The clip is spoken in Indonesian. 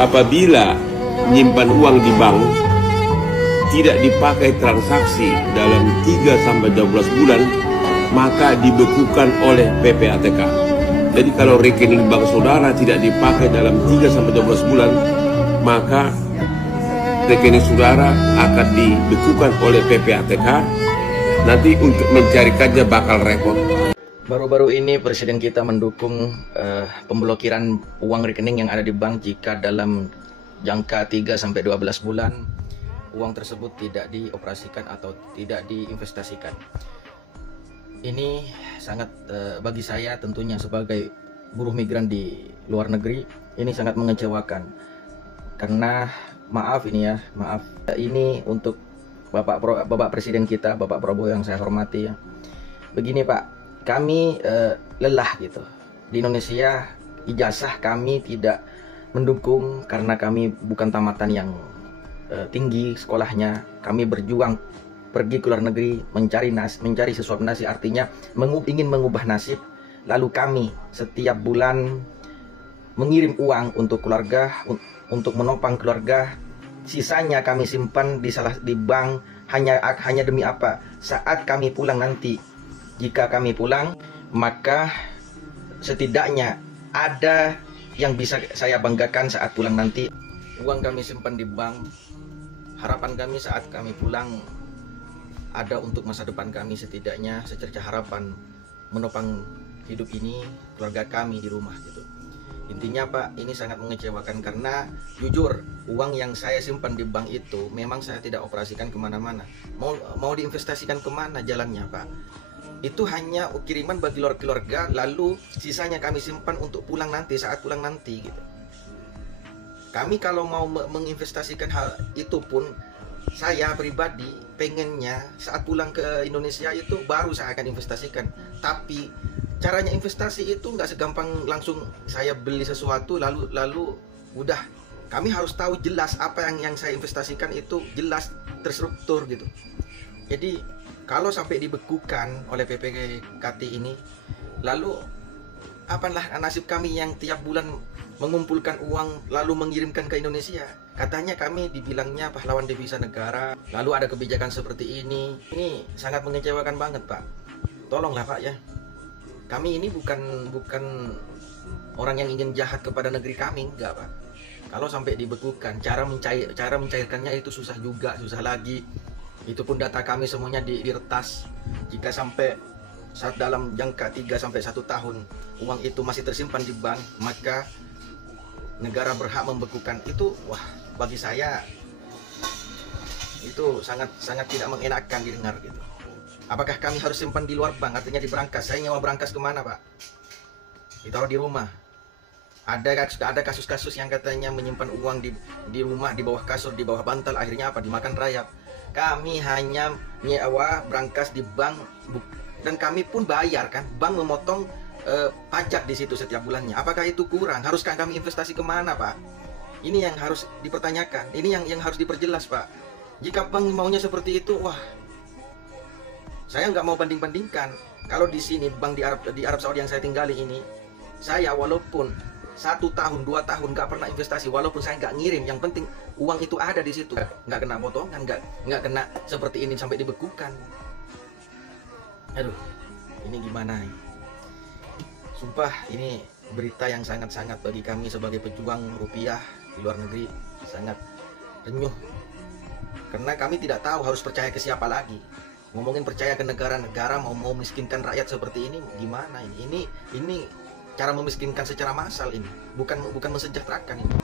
apabila menyimpan uang di bank tidak dipakai transaksi dalam 3-12 bulan, maka dibekukan oleh PPATK. Jadi kalau rekening bank saudara tidak dipakai dalam 3-12 bulan, maka rekening saudara akan dibekukan oleh PPATK. Nanti untuk mencarikannya bakal repot. Baru-baru ini Presiden kita mendukung pemblokiran uang rekening yang ada di bank jika dalam jangka 3-12 bulan uang tersebut tidak dioperasikan atau tidak diinvestasikan. Ini sangat bagi saya tentunya sebagai buruh migran di luar negeri, ini sangat mengecewakan. Karena maaf ini untuk Bapak Presiden kita, Bapak Prabowo yang saya hormati ya. Begini Pak, kami lelah gitu. Di Indonesia ijazah kami tidak mendukung karena kami bukan tamatan yang tinggi sekolahnya. Kami berjuang pergi ke luar negeri mencari sesuap nasi, artinya ingin mengubah nasib. Lalu kami setiap bulan mengirim uang untuk keluarga, untuk menopang keluarga. Sisanya kami simpan di bank hanya demi apa? Saat kami pulang nanti, jika kami pulang, maka setidaknya ada yang bisa saya banggakan saat pulang nanti. Uang kami simpan di bank. Harapan kami saat kami pulang ada untuk masa depan kami, setidaknya secerca harapan menopang hidup ini, keluarga kami di rumah gitu. Intinya Pak, ini sangat mengecewakan karena jujur uang yang saya simpan di bank itu memang saya tidak operasikan kemana-mana. Mau diinvestasikan kemana jalannya Pak? Itu hanya kiriman bagi keluarga, lalu sisanya kami simpan untuk pulang nanti, saat pulang nanti gitu. Kami kalau mau menginvestasikan hal itu pun, saya pribadi pengennya saat pulang ke Indonesia itu baru saya akan investasikan. Tapi caranya investasi itu nggak segampang langsung saya beli sesuatu lalu udah. Kami harus tahu jelas apa yang saya investasikan itu jelas terstruktur gitu. Jadi kalau sampai dibekukan oleh PPKT ini, lalu apalah nasib kami yang tiap bulan mengumpulkan uang lalu mengirimkan ke Indonesia. Katanya kami dibilangnya pahlawan devisa negara, lalu ada kebijakan seperti ini. Ini sangat mengecewakan banget Pak. Tolonglah Pak ya. Kami ini bukan orang yang ingin jahat kepada negeri kami, enggak Pak. Kalau sampai dibekukan, cara mencairkannya itu susah juga, susah lagi. Itu pun data kami semuanya diretas. Jika sampai saat dalam jangka 3-1 tahun uang itu masih tersimpan di bank, maka negara berhak membekukan itu. Wah, bagi saya itu sangat tidak mengenakan didengar gitu. Apakah kami harus simpan di luar bank, artinya di berangkas? Saya nyawa berangkas kemana Pak? Ditaruh di rumah. Ada kasus-kasus yang katanya menyimpan uang di rumah, di bawah kasur, di bawah bantal, akhirnya apa? Dimakan rayap. Kami hanya nyewa berangkas di bank, dan kami pun bayar kan, bank memotong pajak di situ setiap bulannya. Apakah itu kurang? Haruskah kami investasi kemana Pak? Ini yang harus dipertanyakan, ini yang harus diperjelas Pak. Jika bank maunya seperti itu, wah, saya nggak mau banding-bandingkan. Kalau di sini bank di Arab Saudi yang saya tinggali ini, saya walaupun 1 tahun 2 tahun nggak pernah investasi, walaupun saya nggak ngirim, yang penting uang itu ada di situ, nggak kena potongan, nggak kena seperti ini sampai dibekukan. Aduh, ini gimana ini? Sumpah ini berita yang sangat-sangat bagi kami sebagai pejuang rupiah di luar negeri sangat renyuh. Karena kami tidak tahu harus percaya ke siapa lagi. Ngomongin percaya ke negara-negara mau miskinkan rakyat seperti ini gimana ini? Ini cara memiskinkan secara massal ini, bukan mensejahterakan ini.